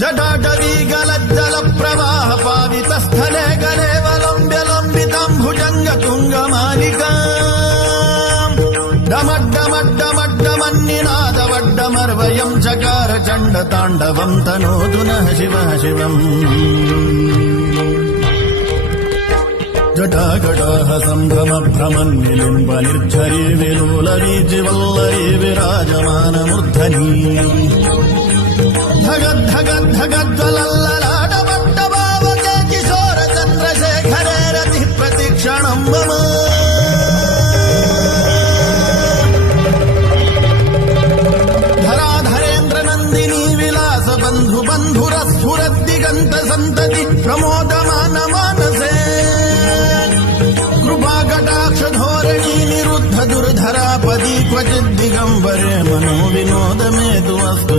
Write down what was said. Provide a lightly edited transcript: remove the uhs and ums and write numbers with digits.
జటాటవీగలజ్జల ప్రవాహ పావిత స్థలే గలేవలంబ్య లంబితం భుజంగ తుంగమాలికా డమడ్డమడ్డమడ్డమన్నినాదవడ్డమర్వయం చకార చండ తాండవం తనోతు నః శివః శివం జటాకటాహ సంభ్రమ భ్రమన్నిలింబ నిర్ఝరీ విలోల వీచివల్లరీ విరాజమానమూర్ధనీ ధగద్ధగద్ధగజ్వలల్లలాడమడ్డభావతే కిశోర చంద్రశేఖరే రతి ప్రతిక్షణం మమ ధరాధరేంద్ర నందినీ విలాస బంధు బంధురస్ఫురద్దిగంత సంతతి ప్రమోదమాన మానసే కృపాకటాక్ష ధోరణీ నిరుద్ధ దుర్ధరాపది క్వచిద్ దిగంబరే మనో వినోదమేతు వస్తు